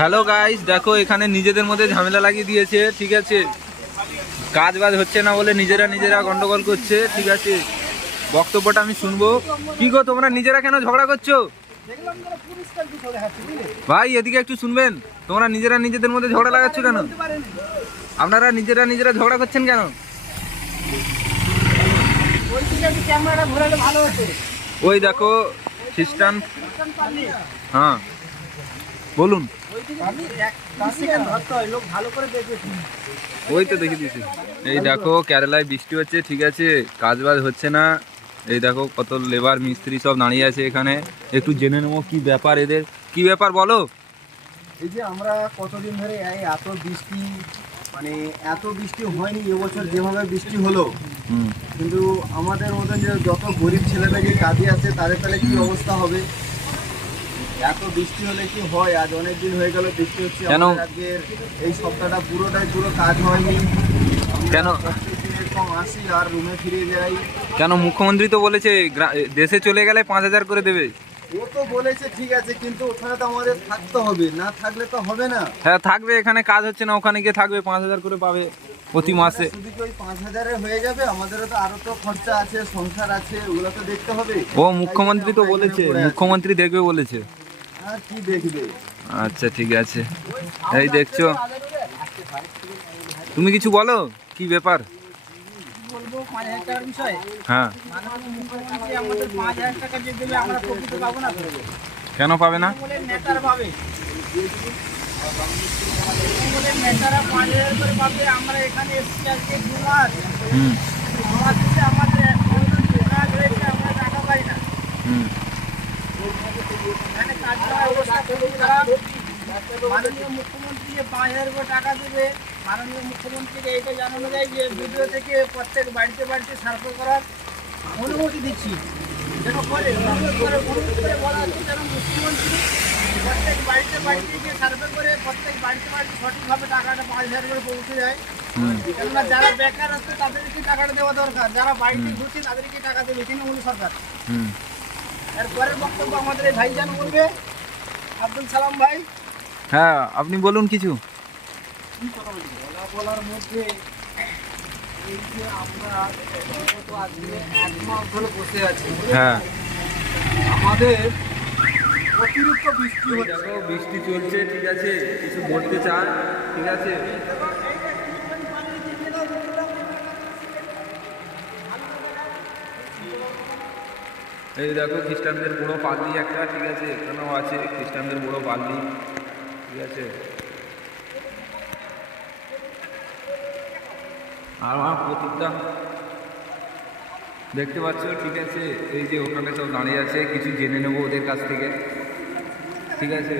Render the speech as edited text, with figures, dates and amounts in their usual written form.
Hello guys, দেখো এখানে নিজেদের মধ্যে ঝামেলা লাগিয়ে দিয়েছে। ঠিক আছে, কাজ বাজ হচ্ছে না বলে নিজেরা গন্ডগোল করছে। ঠিক আছে, বক্তব্যটা আমি শুনবো। কি গো, তোমরা নিজেরা কেন ঝগড়া করছো? ভাই এদিকে একটু শুনবেন। তোমরা নিজেদের মধ্যে ঝগড়া লাগাচ্ছ কেন? আপনারা নিজেরা ঝগড়া করছেন কেন? ওই দেখো খ্রিস্টান। হ্যাঁ বলুন। ওই তো দেখে দিয়েছি। এই দেখো কেরালায় বৃষ্টি হচ্ছে। ঠিক আছে, কাজ বাজ হচ্ছে না। এই দেখো কত লেবার মিস্ত্রি সব দাঁড়িয়ে আছে এখানে। একটু জেনে নেবো কি ব্যাপার, এদের কি ব্যাপার বলো। এই যে আমরা কতদিন ধরে এত বৃষ্টি, মানে এত বৃষ্টি হয়নি এবছর যেভাবে বৃষ্টি হলো। কিন্তু আমাদের মতন যে যত গরিব ছেলেরা যে কাজে আছে তাদের তাহলে কি অবস্থা হবে? এত বৃষ্টি হলে কি হয়? আজ অনেক দিন হয়ে গেল বৃষ্টি হচ্ছে। কেন? আজকের এই সপ্তাহটা পুরো কাজ হয়নি। কেন? প্রত্যেকদিন এরকম আসি আর রুমে ফিরে যাই। কেন? মুখ্যমন্ত্রী তো বলেছে দেশে চলে গেলে 5,000 করে দেবে। ও তো বলেছে ঠিক আছে, কিন্তু ওখানে তো আমাদের থাকতে হবে, না থাকলে তো হবে না। হ্যাঁ থাকবে, এখানে কাজ হচ্ছে না, ওখানে গিয়ে থাকবে, 5,000 করে পাবে প্রতি মাসে। শুধু কি ওই 5,000-এ হয়ে যাবে? আমাদেরও তো আরো তো খরচা আছে, সংসার আছে, ওগুলো তো দেখতে হবে। ও মুখ্যমন্ত্রী তো বলেছে, মুখ্যমন্ত্রী দেখবে বলেছে। আর কি দেখবে? আচ্ছা ঠিক আছে। এই দেখছো, তুমি কিছু বলো কি ব্যাপার। বলবো 5,000 টাকার বিষয়। হ্যাঁ, মাননীয় মুখ্যমন্ত্রী আমাদের 5,000 টাকা যে দেবে আমরা প্রকৃত পাবো না তো। কেন পাবে না? তৃণমূলের নেতারা পাবে, তৃণমূলের নেতারা 5,000 করে পাবে। আমরা এখানে এসেছি আজকে 2 মাস। হুম 2 মাস হচ্ছে আমাদের কাজ হয়েছে, আমরা টাকা পাই না। হুম এখানে কাজ করার অবস্থা খুবই খারাপ। মাননীয় মুখ্যমন্ত্রী যে 5,000 করে টাকা দেবে, মাননীয় মুখ্যমন্ত্রীকে এইটা জানানো যায় যে ভিডিও থেকে প্রত্যেক বাড়িতে সার্ভে করার অনুমতি দিচ্ছি। যেন করে অনুরোধ করে বলা হচ্ছে যেন মুখ্যমন্ত্রী প্রত্যেক বাড়িতে গিয়ে সার্ভে করে প্রত্যেক বাড়িতে সঠিকভাবে টাকাটা 5,000 করে পৌঁছে যায়। কেননা যারা বেকার আছে তাদেরকে টাকাটা দেওয়া দরকার, যারা বাড়িতে ঘুরছে তাদেরকে টাকা দেবে তৃণমূল সরকার। হুম এরপরের বক্তব্য আমাদের এই ভাইজান বলবে, আব্দুল সালাম ভাই। হ্যাঁ আপনি বলুন কিছু। বলার মধ্যে এই যে আমরা গত আজকে 1 মাস ধরে বসে আছি, হ্যাঁ আমাদের অতিরিক্ত বৃষ্টি হচ্ছে। দেখো বৃষ্টি চলছে। ঠিক আছে, কিছু বলতে চান? ঠিক আছে, এই দেখো খ্রিস্টানদের বড় পাল্লি একটা। ঠিক আছে, এখানেও আছে খ্রিস্টানদের বড় পাল্লি। ঠিক আছে, আর আমার প্রতীকটা দেখতে পাচ্ছ। ঠিক আছে, এই যে ওখানে সব দাঁড়িয়ে আছে, কিছু জেনে নেবো ওদের কাছ থেকে। ঠিক আছে।